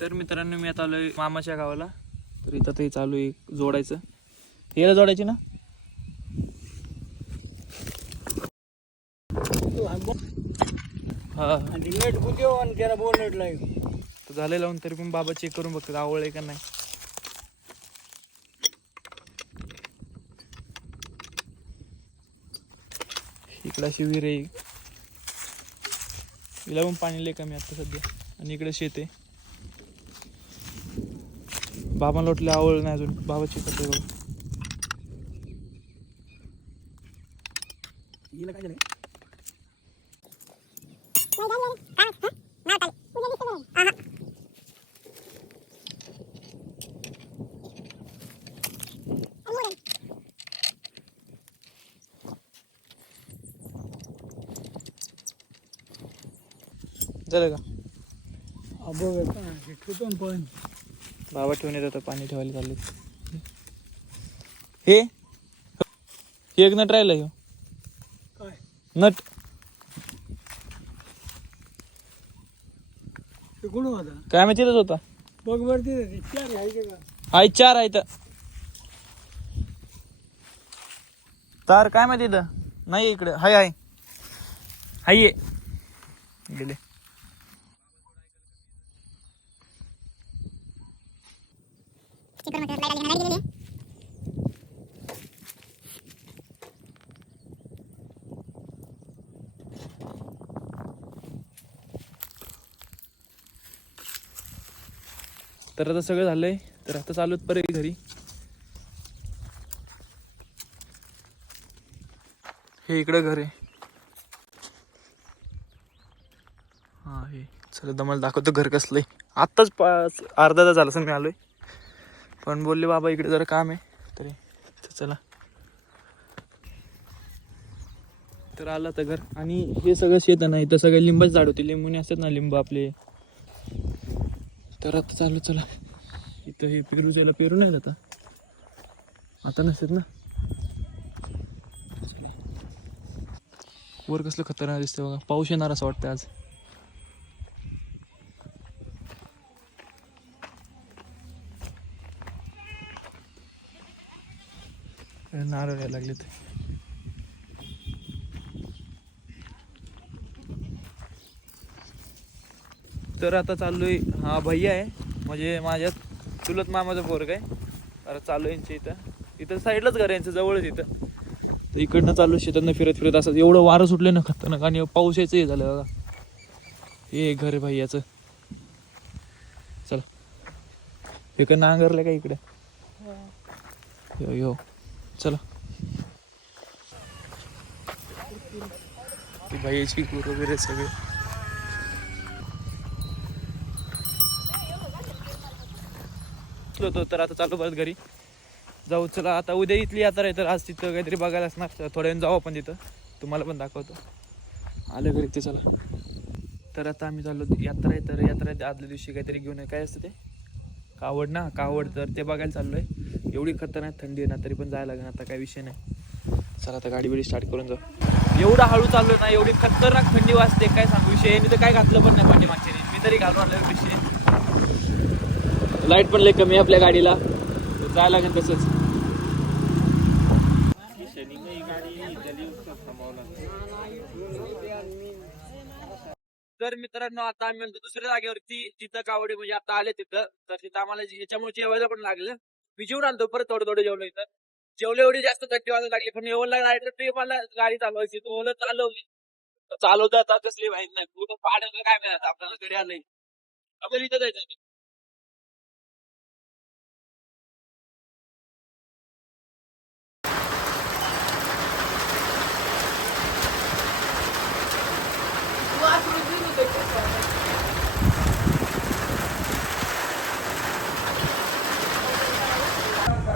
तर मित्रांनो मी आता आलोय मामाच्या गावाला. तर इथं ते चालू आहे जोडायचं. याला जोडायची ना. हा नेट बुद्धिव आणि त्याला बोल नेट लाईव्ह तर झाले लावून. तरी पण बाबा चेक करून बघतात आवळ आहे का नाही. इकडे अशी विहीर आहे. हिला पण पाणी लय कमी आता सध्या. आणि इकडे शेत आहे. बाबा लोटले आवळ नाही अजून. बाबा चेक करते बघा. हिला काय झालं झालं का. ठेवतो पण बाबा ठेवून येत आता पाणी ठेवायला चालले. हे एक नट राहिला ह्यो काय नट. ते कोण होता काय माहिती तिथंच होता. बघ वरती चार आहे का हाय 4 आहे तर. तार काय माहिती इथं नाही. इकडे हाय हाय हाय गेले. तर आता सगळं झालंय. तर आता चालू परत घरी. हे इकडे घर आहे. हा हे चला तुम्हाला दाखवतो घर कसलंय. आत्ताच अर्धा तास झाला असं मी आलोय. पण बोलले बाबा इकडे जरा काम आहे तरी चला. तर आलं तर घर. आणि हे सगळं शेत नाही तर सगळे लिंबाचे झाड होते. लिंबूने असतात ना लिंब आपले. तर आता चालू चला. इथं हे पेरू जायला पेरू नाही आता. आता नसतात ना. वर कसलं खतरनाक दिसतंय बघा. पाऊस येणार असं वाटतं आज. नारळ यायला लागलेत. तर आता चाललोय. हा भैया आहे म्हणजे माझ्या चुलत मामाचा पोरग आहे. तर चालू यांच्या इथं साईडलाच घर आहे यांचं जवळच इथं. तर इकडनं चालू शेतातनं फिरत फिरत असं. एवढं वारं सुटलं ना खतरनाक. आणि पाऊस यायचं हे झालं बघा. हे घर आहे भैयाचं. चला इकडं नांगरलं का इकडे. यो यो चला. ती भैयाची गुरु वगैरे सगळे. तर आता चालू परत घरी जाऊ. चला आता उद्या इथली यात्रा आहे तर आज तिथं काहीतरी बघायला असणार. थोड्या वेळ जाऊ आपण तिथं. तुम्हाला पण दाखवतो. आलं घरी ते चला. तर आता आम्ही चाललो. यात्रा आहे तर यात्रा आदल्या दिवशी काहीतरी घेऊन काय असतं ते कावड ना. कावड तर ते बघायला चाललोय. एवढी खतरनाक थंडी आहे ना तरी पण जायला लागेल. आता काही विषय नाही. चला आता गाडी बिडी स्टार्ट करून जाऊ. एवढा हळू चाललोय ना. एवढी खतरनाक थंडी वाजते काय सांगू. विषय मी तर काय घातलं पण नाही पाठीमागच्या. मी तरी घालून आलो विषय. लाईट पण लय कमी आपल्या गाडीला. जायला लागेल तसंच. तर मित्रांनो आता आम्ही म्हणतो दुसऱ्या जागेवरती जिथं कावडे म्हणजे आता आले तिथं. तर तिथं आम्हाला याच्यामुळे जेवायला पण लागलं. मी जेवून आणतो परत थोडं जेवलो इथं. जेवढे एवढी जास्त थंडी वाजायला लागली. पण एवढला राहायचं ते मला गाडी चालवायची. तू ओलं चालवतं आता कसली माहित नाही. पूर्ण पाण्याचं काय मिळत आपल्याला घरी आलंय. आपल्याला इथं जायचं.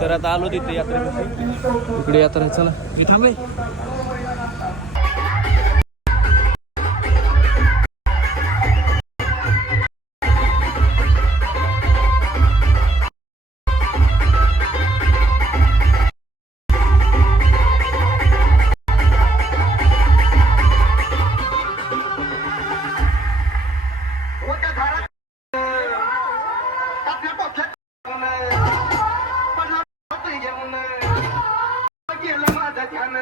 तर आता आलो तिथे यात्रेपाशी. इकडे यात्रा चला मी थांबे. पडला घेऊन गेलं माझं ध्यान